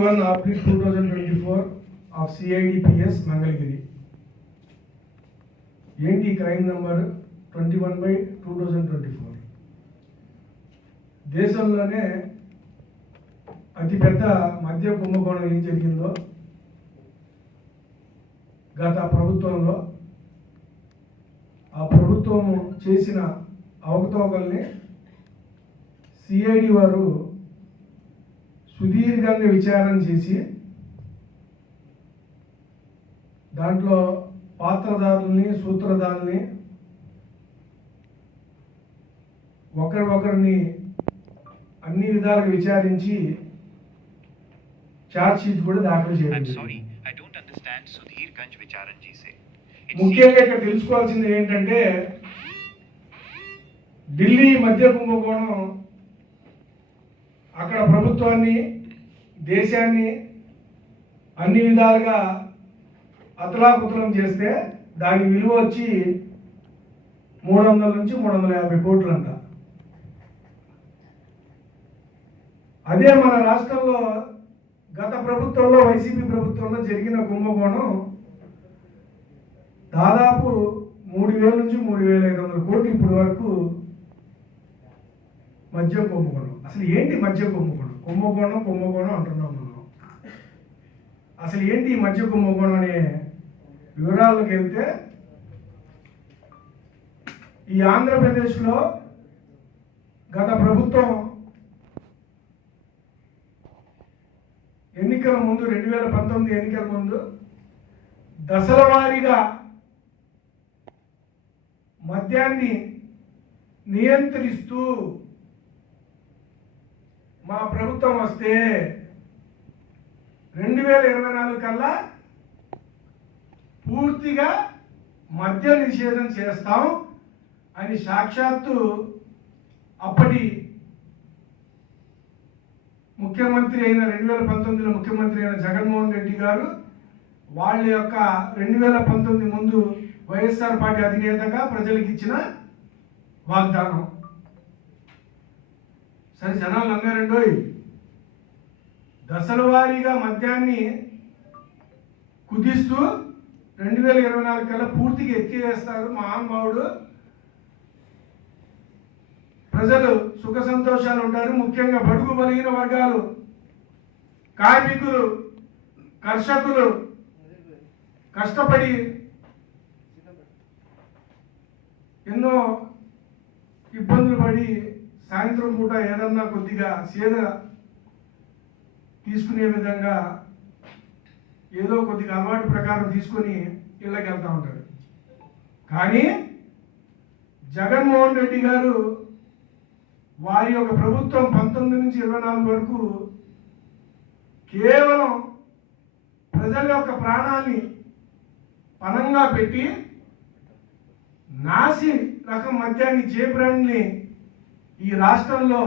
One oblique two thousand twenty four of CIDPS Mangalagiri ఏంటి crime number twenty one by two thousand twenty four దేశంలోనే అతిపెద్ద మద్య కుంభకోణం ఏం జరిగిందో గత ప్రభుత్వంలో ఆ ప్రభుత్వం చేసిన అవకతవకల్ని సిఐడి వారు సుదీర్ఘంగా విచారణ చేసి దాంట్లో పాత్రదారుల్ని సూత్రధారుల్ని ఒకరి ఒకరిని అన్ని విధాలుగా విచారించి ఛార్జ్ షీట్ కూడా దాఖలు. It ముఖ్యంగా ఇక్కడ తెలుసుకోవాల్సింది ఏంటంటే ఢిల్లీ మధ్య కుంభకోణం అక్కడ ప్రభుత్వాన్ని దేశాన్ని అన్ని విధాలుగా అతలాకుతలం చేస్తే దాని విలువ వచ్చి మూడు వందల నుంచి మూడు వందల యాభై కోట్లు అంట అదే మన రాష్ట్రంలో గత ప్రభుత్వంలో వైసీపీ ప్రభుత్వంలో జరిగిన కుంభకోణం దాదాపు మూడు వేల నుంచి మూడు వేల ఐదు వందల కోట్లు ఇప్పటి వరకు మద్యం కుంభకోణం. అసలు ఏంటి మద్య కుంభకోణం? కుంభకోణం కుంభకోణం అంటున్నాం మనం. అసలు ఏంటి ఈ మద్య కుంభకోణం అనే వివరాలకు వెళ్తే ఈ ఆంధ్రప్రదేశ్లో గత ప్రభుత్వం ఎన్నికల ముందు రెండు వేల పంతొమ్మిది ఎన్నికల ముందు దశల వారీగా మద్యాన్ని నియంత్రిస్తూ మా ప్రభుత్వం వస్తే రెండు వేల ఇరవై నాలుగు కల్లా పూర్తిగా మద్య నిషేధం చేస్తాం అని సాక్షాత్తు అప్పటి ముఖ్యమంత్రి అయిన రెండు వేల పంతొమ్మిదిలో ముఖ్యమంత్రి అయిన జగన్మోహన్ రెడ్డి గారు వాళ్ళ యొక్క రెండు వేల పంతొమ్మిది ముందు వైఎస్ఆర్ పార్టీ అధినేతగా ప్రజలకు ఇచ్చిన వాగ్దానం. సరే జనాలు నమ్మారండి దశల వారీగా మద్యాన్ని కుదిస్తూ రెండు వేల ఇరవై నాలుగు కల్లా పూర్తిగా ఎత్తివేస్తారు మహానుభావుడు ప్రజలు సుఖ సంతోషాలు ఉంటారు ముఖ్యంగా బడుగు బలిగిన వర్గాలు కార్మికులు కర్షకులు కష్టపడి ఎన్నో ఇబ్బందులు పడి సాయంత్రం పూట ఏదన్నా కొద్దిగా సేద తీసుకునే విధంగా ఏదో కొద్దిగా అలవాటు ప్రకారం తీసుకొని ఇళ్ళకి వెళ్తూ ఉంటారు కానీ జగన్మోహన్ రెడ్డి గారు వారి యొక్క ప్రభుత్వం పంతొమ్మిది నుంచి ఇరవై నాలుగు వరకు కేవలం ప్రజల యొక్క ప్రాణాన్ని పణంగా పెట్టి నాసి రకం మద్యాన్ని జే బ్రాండ్ని ఈ రాష్ట్రంలో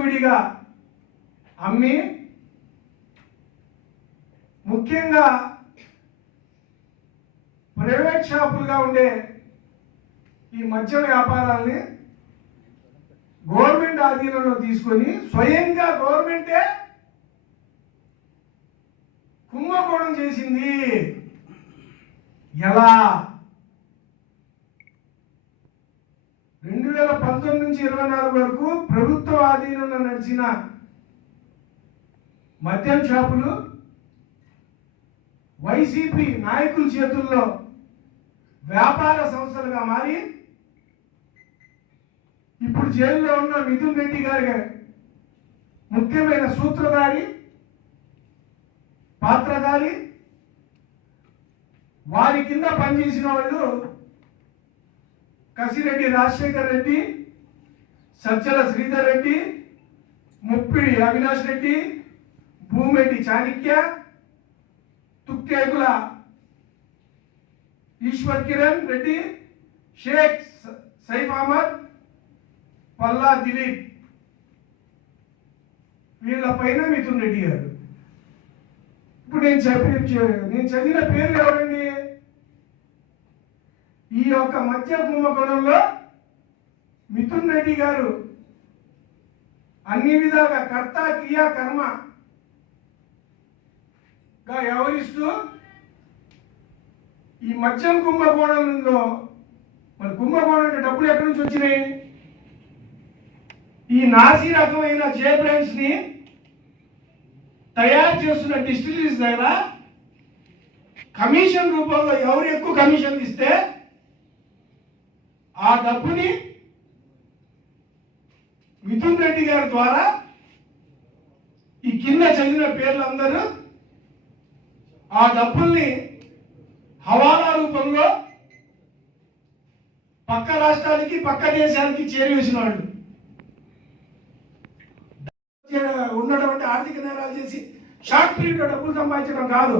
విడిగా అమ్మి ముఖ్యంగా ప్రైవేట్ షాపులుగా ఉండే ఈ మద్య వ్యాపారాల్ని గవర్నమెంట్ ఆధీనంలో తీసుకొని స్వయంగా గవర్నమెంటే కుంభకోణం చేసింది. ఎలా రెండు వేల పంతొమ్మిది నుంచి ఇరవై నాలుగు వరకు ప్రభుత్వ ఆధీనంలో నడిచిన మద్యం షాపులు వైసీపీ నాయకుల చేతుల్లో వ్యాపార సంస్థలుగా మారి ఇప్పుడు జైల్లో ఉన్న మిథున్ రెడ్డి గారి ముఖ్యమైన సూత్రధారి పాత్రధారి వారి కింద పనిచేసిన వాళ్ళు కసిరెడ్డి రాజశేఖర్ రెడ్డి సజ్జల శ్రీధర్ రెడ్డి ముప్పిడి అవినాష్ రెడ్డి భూమెడ్డి చాణిక్య తుక్కేకుల ఈశ్వర్ కిరణ్ రెడ్డి షేక్ స- సైఫ్ అహ్మద్ పల్లా దిలీప్. వీళ్ళ పైన మిథున్ రెడ్డి గారు. ఇప్పుడు నేను చెప్పి నేను చదివిన పేర్లు ఎవరండి? ఈ యొక్క మధ్య కుంభకోణంలో మిథున్ రెడ్డి గారు అన్ని విధాలుగా కర్త క్రియా కర్మగా వ్యవహరిస్తూ ఈ మద్యం కుంభకోణంలో మరి కుంభకోణం అంటే డబ్బులు ఎక్కడి నుంచి వచ్చినాయి? ఈ నాసి రకమైన జే బ్రాండ్స్ని తయారు చేస్తున్న డిస్టిలరీస్ దగ్గర కమిషన్ రూపంలో ఎవరు ఎక్కువ కమిషన్ ఇస్తే ఆ డబ్బుని మిథున్ రెడ్డి గారి ద్వారా ఈ కింద చదివిన పేర్లందరూ ఆ డబ్బుల్ని హవాలా రూపంలో పక్క రాష్ట్రానికి పక్క దేశానికి చేరవేసిన వాళ్ళు ఉన్నటువంటి ఆర్థిక నేరాలు చేసి షార్ట్ పీరియడ్లో డబ్బులు సంపాదించడం కాదు.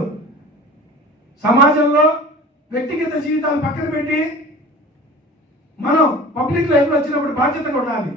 సమాజంలో వ్యక్తిగత జీవితాలు పక్కన పెట్టి మనం పబ్లిక్ లైఫ్లో వచ్చినప్పుడు బాధ్యతగా ఉండాలి.